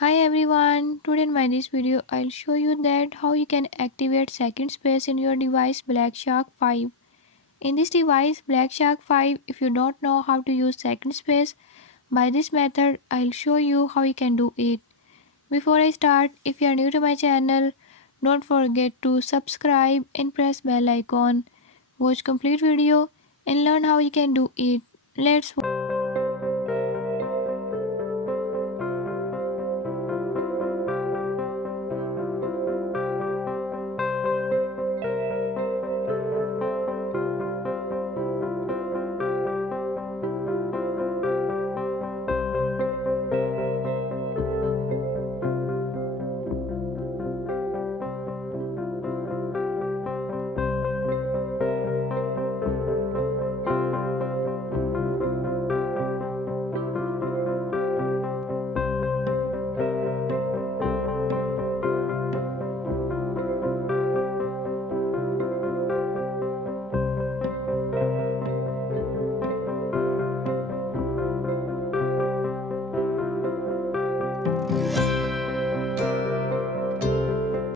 Hi everyone, today in my this video I'll show you that how you can activate second space in your device Black Shark 5. In this device Black Shark 5, if you don't know how to use second space, by this method I'll show you how you can do it. Before I start, if you are new to my channel, don't forget to subscribe and press bell icon. Watch complete video and learn how you can do it. Let's